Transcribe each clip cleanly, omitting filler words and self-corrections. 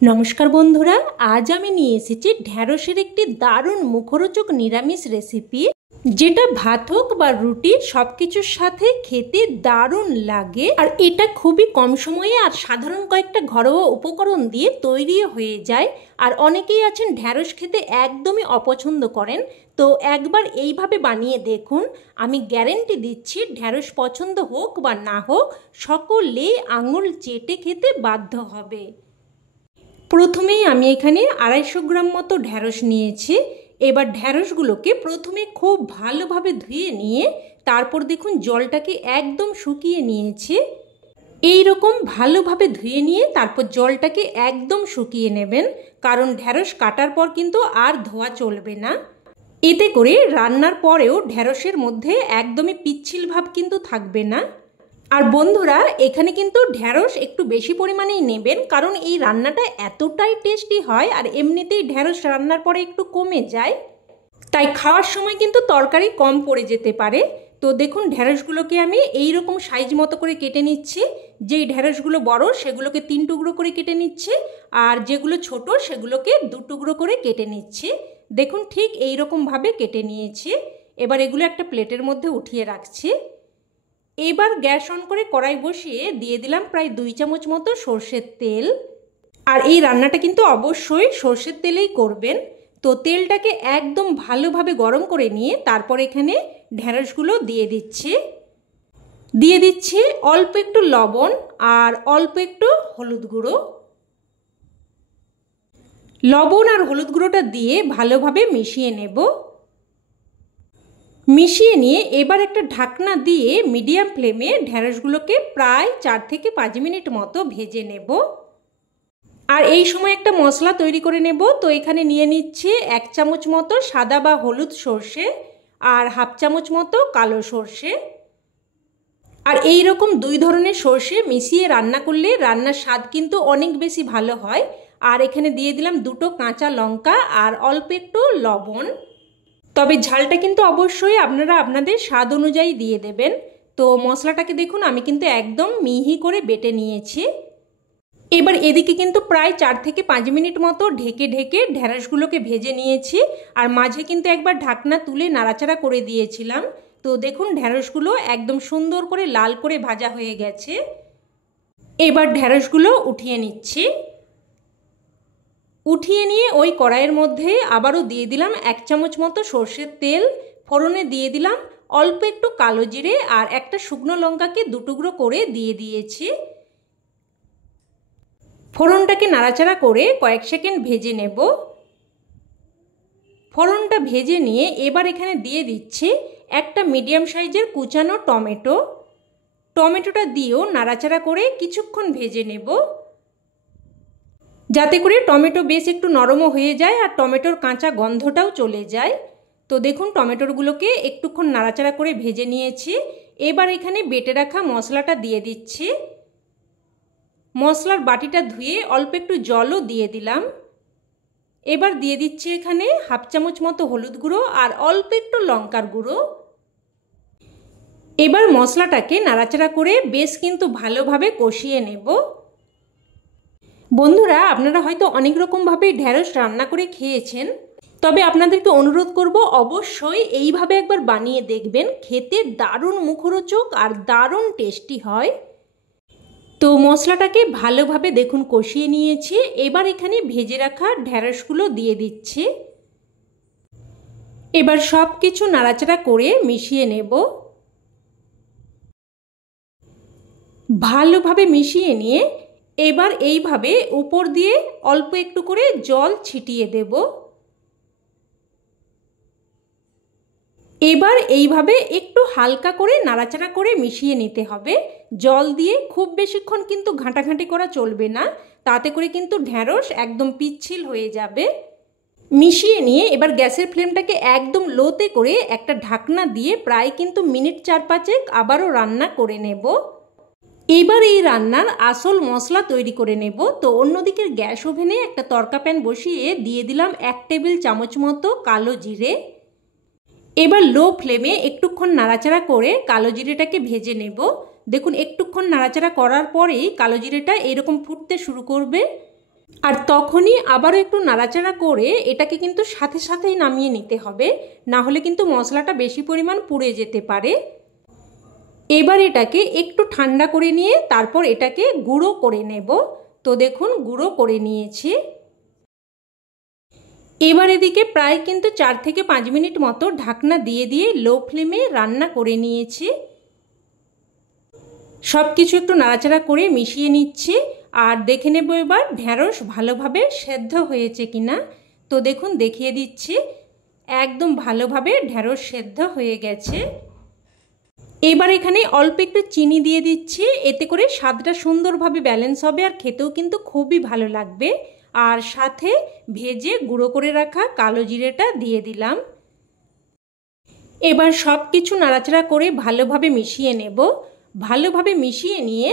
নমস্কার বন্ধুরা, আজ আমি নিয়ে এসেছি ঢ্যাঁড়সের একটি দারুণ মুখরোচক নিরামিষ রেসিপি, যেটা ভাত হোক বা রুটি সব কিছুর সাথে খেতে দারুণ লাগে। আর এটা খুবই কম সময়ে আর সাধারণ কয়েকটা ঘরোয়া উপকরণ দিয়ে তৈরি হয়ে যায়। আর অনেকেই আছেন ঢ্যাঁড়স খেতে একদমই অপছন্দ করেন, তো একবার এইভাবে বানিয়ে দেখুন। আমি গ্যারেন্টি দিচ্ছি ঢ্যাঁড়স পছন্দ হোক বা না হোক, সকলেই আঙুল চেটে খেতে বাধ্য হবে। প্রথমেই আমি এখানে 250 গ্রাম মতো ঢ্যাঁড়স নিয়েছি। এবার ঢ্যাঁড়সগুলোকে প্রথমে খুব ভালোভাবে ধুয়ে নিয়ে তারপর দেখুন জলটাকে একদম শুকিয়ে নিয়েছি। এই রকম ভালোভাবে ধুয়ে নিয়ে তারপর জলটাকে একদম শুকিয়ে নেবেন, কারণ ঢ্যাঁড়স কাটার পর কিন্তু আর ধোয়া চলবে না। এতে করে রান্নার পরেও ঢ্যাঁড়সের মধ্যে একদমই পিচ্ছিল ভাব কিন্তু থাকবে না। আর বন্ধুরা, এখানে কিন্তু ঢ্যাঁড়স একটু বেশি পরিমাণেই নেবেন, কারণ এই রান্নাটা এতটাই টেস্টি হয়। আর এমনিতেই ঢ্যাঁড়স রান্নার পরে একটু কমে যায়, তাই খাওয়ার সময় কিন্তু তরকারি কম পড়ে যেতে পারে। তো দেখুন ঢ্যাঁড়সগুলোকে আমি এই রকম সাইজ মতো করে কেটে নিচ্ছি। যেই ঢ্যাঁড়সগুলো বড় সেগুলোকে 3 টুকরো করে কেটে নিচ্ছি, আর যেগুলো ছোট সেগুলোকে 2 টুকরো করে কেটে নিচ্ছি। দেখুন ঠিক এই রকমভাবে কেটে নিয়েছি। এবার এগুলো একটা প্লেটের মধ্যে উঠিয়ে রাখছি। এবার গ্যাস অন করে কড়াই বসিয়ে দিয়ে দিলাম প্রায় 2 চামচ মতো সর্ষের তেল। আর এই রান্নাটা কিন্তু অবশ্যই সর্ষের তেলেই করবেন। তো তেলটাকে একদম ভালোভাবে গরম করে নিয়ে তারপর এখানে ঢ্যাঁড়সগুলো দিয়ে দিচ্ছি অল্প একটু লবণ আর অল্প একটু হলুদ গুঁড়ো। লবণ আর হলুদ গুঁড়োটা দিয়ে ভালোভাবে মিশিয়ে নেব। মিশিয়ে নিয়ে এবার একটা ঢাকনা দিয়ে মিডিয়াম ফ্লেমে ঢ্যাঁড়সগুলোকে প্রায় 4 থেকে 5 মিনিট মতো ভেজে নেব। আর এই সময় একটা মশলা তৈরি করে নেব। তো এখানে নিয়ে নিচ্ছে 1 চামচ মতো সাদা বা হলুদ সর্ষে আর হাফ চামচ মতো কালো সর্ষে। আর এই রকম 2 ধরনের সর্ষে মিশিয়ে রান্না করলে রান্নার স্বাদ কিন্তু অনেক বেশি ভালো হয়। আর এখানে দিয়ে দিলাম 2টো কাঁচা লঙ্কা আর অল্প একটু লবণ। তবে ঝালটা কিন্তু অবশ্যই আপনারা আপনাদের স্বাদ অনুযায়ী দিয়ে দেবেন। তো মশলাটাকে দেখুন আমি কিন্তু একদম মিহি করে বেটে নিয়েছি। এবার এদিকে কিন্তু প্রায় 4 থেকে 5 মিনিট মতো ঢেকে ঢেকে ঢ্যাঁড়সগুলোকে ভেজে নিয়েছি। আর মাঝে কিন্তু একবার ঢাকনা তুলে নাড়াচাড়া করে দিয়েছিলাম। তো দেখুন ঢ্যাঁড়সগুলো একদম সুন্দর করে লাল করে ভাজা হয়ে গেছে। এবার ঢ্যাঁড়সগুলো উঠিয়ে নিচ্ছি। উঠিয়ে নিয়ে ওই কড়াইয়ের মধ্যে আবারও দিয়ে দিলাম 1 চামচ মতো সর্ষের তেল। ফোড়নে দিয়ে দিলাম অল্প একটু কালো জিরে আর একটা শুকনো লঙ্কাকে 2 টুকরো করে দিয়ে দিয়েছি। ফোড়নটাকে নাড়াচাড়া করে কয়েক সেকেন্ড ভেজে নেব। ফোড়নটা ভেজে নিয়ে এবার এখানে দিয়ে দিচ্ছি একটা মিডিয়াম সাইজের কুচানো টমেটো। টমেটোটা দিয়েও নাড়াচাড়া করে কিছুক্ষণ ভেজে নেব, যাতে করে টমেটো বেশ একটু নরমও হয়ে যায় আর টমেটোর কাঁচা গন্ধটাও চলে যায়। তো দেখুন টমেটোগুলোকে একটুক্ষণ নাড়াচাড়া করে ভেজে নিয়েছি। এবার এখানে বেটে রাখা মশলাটা দিয়ে দিচ্ছি। মশলার বাটিটা ধুয়ে অল্প একটু জলও দিয়ে দিলাম। এবার দিয়ে দিচ্ছি এখানে হাফ চামচ মতো হলুদ গুঁড়ো আর অল্প একটু লঙ্কার গুঁড়ো। এবার মশলাটাকে নাড়াচাড়া করে বেশ কিন্তু ভালোভাবে কষিয়ে নেব। বন্ধুরা, আপনারা হয়তো অনেক রকমভাবে ঢ্যাঁড়স রান্না করে খেয়েছেন, তবে আপনাদেরকে অনুরোধ করব অবশ্যই এইভাবে একবার বানিয়ে দেখবেন। খেতে দারুণ মুখরোচক আর দারুণ টেস্টি হয়। তো মশলাটাকে ভালোভাবে দেখুন কষিয়ে নিয়েছি। এবার এখানে ভেজে রাখা ঢ্যাঁড়সগুলো দিয়ে দিচ্ছি। এবার সব কিছু নাড়াচাড়া করে মিশিয়ে নেব। ভালোভাবে মিশিয়ে নিয়ে এবার এইভাবে উপর দিয়ে অল্প একটু করে জল ছিটিয়ে দেব। এবার এইভাবে একটু হালকা করে নাড়াচাড়া করে মিশিয়ে নিতে হবে। জল দিয়ে খুব বেশিক্ষণ কিন্তু ঘাঁটাঘাঁটি করা চলবে না, তাতে করে কিন্তু ঢ্যাঁড়স একদম পিচ্ছিল হয়ে যাবে। মিশিয়ে নিয়ে এবার গ্যাসের ফ্লেমটাকে একদম লোতে করে একটা ঢাকনা দিয়ে প্রায় কিন্তু মিনিট 4-5 আবারও রান্না করে নেব। এবার এই রান্নার আসল মশলা তৈরি করে নেব। তো অন্যদিকে গ্যাস ওভেনে একটা তড়কা প্যান বসিয়ে দিয়ে দিলাম 1 টেবিল চামচ মতো কালো জিরে। এবার লো ফ্লেমে একটুক্ষণ নাড়াচাড়া করে কালো জিরেটাকে ভেজে নেব। দেখুন একটুক্ষণ নাড়াচাড়া করার পরেই কালো জিরেটা এরকম ফুটতে শুরু করবে। আর তখনই আবারও একটু নাড়াচাড়া করে এটাকে কিন্তু সাথে সাথেই নামিয়ে নিতে হবে, না হলে কিন্তু মশলাটা বেশি পরিমাণ পুড়ে যেতে পারে। এবার এটাকে একটু ঠান্ডা করে নিয়ে তারপর এটাকে গুঁড়ো করে নেব। তো দেখুন গুঁড়ো করে নিয়েছি। এবার এদিকে প্রায় কিন্তু 4 থেকে 5 মিনিট মতো ঢাকনা দিয়ে দিয়ে লো ফ্লেমে রান্না করে নিয়েছি। সব কিছু একটু নাড়াচাড়া করে মিশিয়ে নিচ্ছি আর দেখে নেব এবার ঢ্যাঁড়স ভালোভাবে সেদ্ধ হয়েছে কিনা। তো দেখুন দেখিয়ে দিচ্ছি, একদম ভালোভাবে ঢ্যাঁড়স সেদ্ধ হয়ে গেছে। এবার এখানে অল্প একটু চিনি দিয়ে দিচ্ছি, এতে করে স্বাদটা সুন্দরভাবে ব্যালেন্স হবে আর খেতেও কিন্তু খুবই ভালো লাগবে। আর সাথে ভেজে গুঁড়ো করে রাখা কালো জিরেটা দিয়ে দিলাম। এবার সব কিছু নাড়াচাড়া করে ভালোভাবে মিশিয়ে নেব। ভালোভাবে মিশিয়ে নিয়ে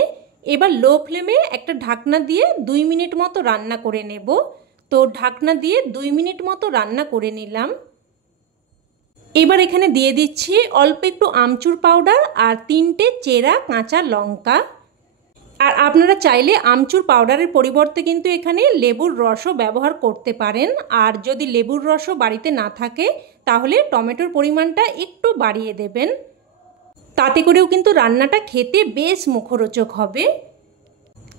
এবার লো ফ্লেমে একটা ঢাকনা দিয়ে 2 মিনিট মতো রান্না করে নেব। তো ঢাকনা দিয়ে 2 মিনিট মতো রান্না করে নিলাম। এবার এখানে দিয়ে দিচ্ছি অল্প একটু আমচুর পাউডার আর 3টে চেরা কাঁচা লঙ্কা। আর আপনারা চাইলে আমচুর পাউডারের পরিবর্তে কিন্তু এখানে লেবুর রসও ব্যবহার করতে পারেন। আর যদি লেবুর রসও বাড়িতে না থাকে তাহলে টমেটোর পরিমাণটা একটু বাড়িয়ে দেবেন, তাতে করেও কিন্তু রান্নাটা খেতে বেশ মুখরোচক হবে।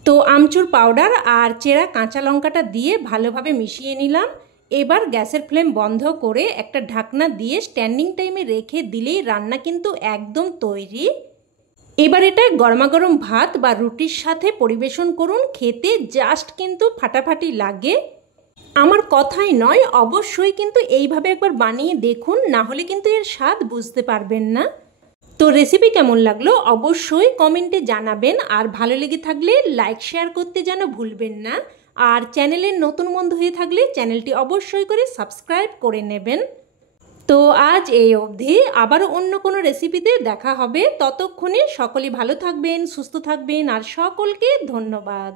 তো আমচুর পাউডার আর চেরা কাঁচা লঙ্কাটা দিয়ে ভালোভাবে মিশিয়ে নিলাম। এবার গ্যাসের ফ্লেম বন্ধ করে একটা ঢাকনা দিয়ে স্ট্যান্ডিং টাইমে রেখে দিলেই রান্না কিন্তু একদম তৈরি। এবার এটা গরমাগরম ভাত বা রুটির সাথে পরিবেশন করুন, খেতে জাস্ট কিন্তু ফাটাফাটি লাগে। আমার কথাই নয়, অবশ্যই কিন্তু এইভাবে একবার বানিয়ে দেখুন, না হলে কিন্তু এর স্বাদ বুঝতে পারবেন না। তো রেসিপি কেমন লাগলো অবশ্যই কমেন্টে জানাবেন, আর ভালো লেগে থাকলে লাইক শেয়ার করতে যেন ভুলবেন না। আর চ্যানেলের নতুন বন্ধু হয়ে থাকলে চ্যানেলটি অবশ্যই করে সাবস্ক্রাইব করে নেবেন। তো আজ এই অবধি, আবারও অন্য কোনো রেসিপিতে দেখা হবে। ততক্ষণে সকলে ভালো থাকবেন, সুস্থ থাকবেন আর সকলকে ধন্যবাদ।